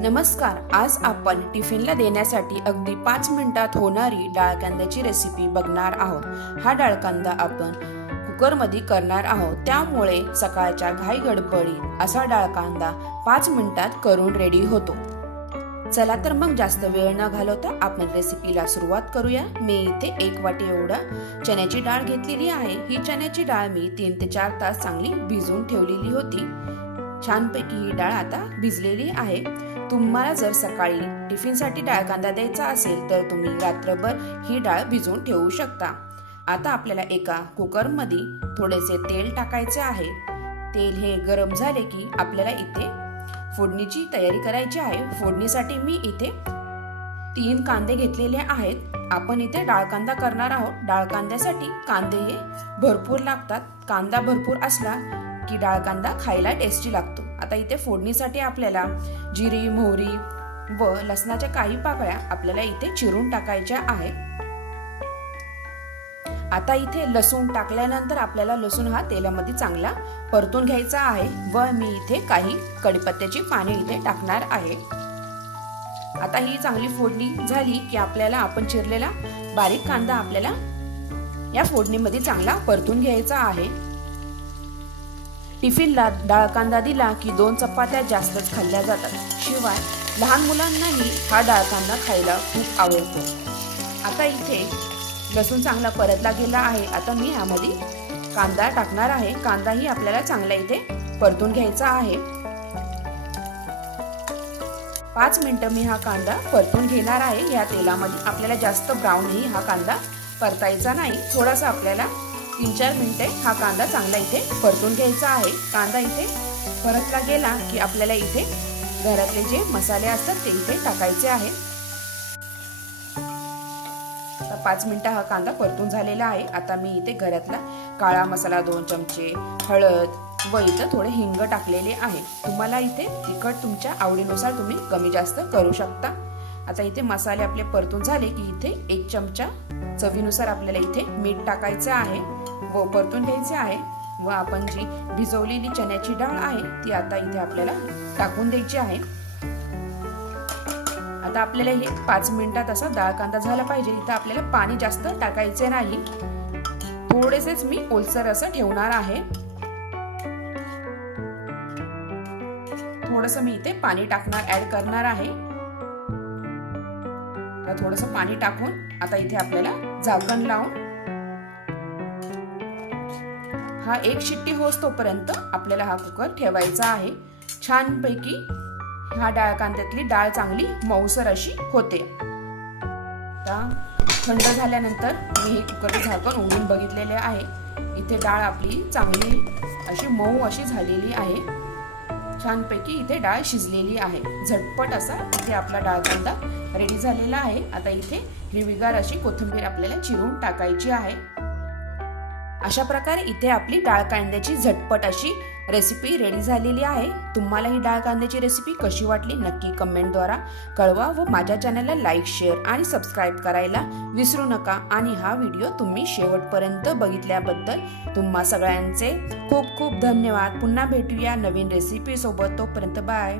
नमस्कार, आज आपण टिफिनला देण्यासाठी अगदी 5 मिनिटात होणारी डाळ कांद्याची रेसिपी बघणार आहोत। हा डाळ कांदा आपण कुकरमध्ये करणार आहोत, त्यामुळे सकाळच्या घाई गडबडीत असा डाळ कांदा 5 मिनिटात करून रेडी होतो। चला तर मग जास्त वेळ न घालवता आपण रेसिपीला सुरुवात करूया। मी इथे 1 वाटी एवढा चण्याची डाळ घेतलेली आहे। ही चण्याची डाळ मी 3 ते 4 तास चांगली भिजवून ठेवलेली होती। छानपैकी ही डाळ आता भिजलेली आहे। तुम्हाला जर सकाळी टिफिनसाठी डाळ कांदा द्यायचा असेल तर तुम्ही रात्रभर ही डाळ भिजवून ठेवू शकता। आता आपल्याला एका कुकरमध्ये थोडेसे तेल टाकायचे आहे। तेल हे गरम झाले की आपल्याला इथे फोडणीची तयारी करायची आहे। फोडणीसाठी मी इथे 3 कांदे घेतलेले आहेत। आपण इथे डाळ कांदा करणार आहोत। डाळ कांद्यासाठी कांदे हे भरपूर लागतात। कांदा भरपूर असला की डाळ कांदा खायला टेस्टी लागतो। आता इथे फोडणीसाठी आपल्याला जिरे, मोहरी व लसणाच्या काही पाकळ्या आपल्याला इथे चिरून टाकायच्या आहेत। आता इथे लसूण टाकल्यानंतर आपल्याला लसूण हा तेलामध्ये चांगला परतून घ्यायचा आहे व मी इथे काही कढीपत्त्याची पाने इथे टाकणार आहे। आता ही चांगली फोडणी झाली की आपल्याला आपण चिरलेला बारीक कांदा आपल्याला या फोडणीमध्ये चांगला परतून घ्यायचा आहे। टिफिनला डाळ कांदा दिला की 2 चपात्या जास्तच खाल्ल्या जातात। शिवाय लहान मुलांनाही हा डाळ कांदा खायला खूप आवडतो। आता इथे लसूण चांगला परतला गेला आहे। आता मी यामध्ये कांदा टाकणार आहे। कांदाही आपल्याला चांगला इथे परतून घ्यायचा आहे। 5 मिनिटं मी हा कांदा परतून घेणार आहे या तेलामध्ये। आपल्याला जास्त ब्राऊनही हा कांदा परतायचा नाही। थोडासा आपल्याला 3-4 मिनिटे हा कांदा चांगला इथे परतून घ्यायचा आहे। कांदा इथे परतला गेला की आपल्याला इथे घरातले जे मसाले असतात ते इथे टाकायचे आहे। 5 मिनिटं हा कांदा परतून झालेला आहे। आता मी इथे घरातला काळा मसाला 2 चमचे, हळद व इथे थोडे हिंग टाकलेले आहे। तुम्हाला इथे तिखट तुमच्या आवडीनुसार तुम्ही कमी जास्त करू शकता। आता इथे मसाले आपले परतून झाले की इथे 1 चमचा चवीनुसार आपल्याला इथे मीठ टाकायचे आहे व परतून घ्यायचे आहे। व आपण जी भिजवलेली चण्याची डाळ आहे ती आता इथे आपल्याला टाकून द्यायची आहे। आता आपल्याला हे 5 मिनिटात असा डाळ कांदा झाला पाहिजे। इथे आपल्याला पाणी जास्त टाकायचे नाही, थोडेसेच मी ओलसर असं ठेवणार आहे। थोडंसं मी इथे पाणी ऍड करणार आहे। थोडंसं पाणी टाकून आता इथे आपल्याला झाकण लावून हा 1 शिट्टी होस तोपर्यंत आपल्याला हा कुकर ठेवायचा आहे। छानपैकी हा डाळ कांद्यातली डाळ चांगली मऊसर अशी होते। आता थंड झाल्यानंतर मी हे कुकरचे झाकण उघडून बघितलेले आहे। इथे डाळ आपली चांगली अशी मऊ अशी झालेली आहे। छानपैकी इथे डाळ शिजलेली आहे। झटपट असा इथे आपला डाळ कांदा रेडी झालेला आहे। आता इथे हिरवीगार अशी कोथिंबीर आपल्याला चिरून टाकायची आहे। अशा प्रकारे इथे आपली डाळ कांद्याची झटपट अशी रेसिपी रेडी झालेली आहे। तुम्हाला ही डाळ कांद्याची रेसिपी कशी वाटली नक्की कमेंटद्वारा कळवा व माझ्या चॅनलला लाईक, शेअर आणि सबस्क्राईब करायला विसरू नका। आणि हा व्हिडिओ तुम्ही शेवटपर्यंत बघितल्याबद्दल तुम्हा सगळ्यांचे खूप खूप धन्यवाद। पुन्हा भेटूया नवीन रेसिपी सोबत। तोपर्यंत बाय।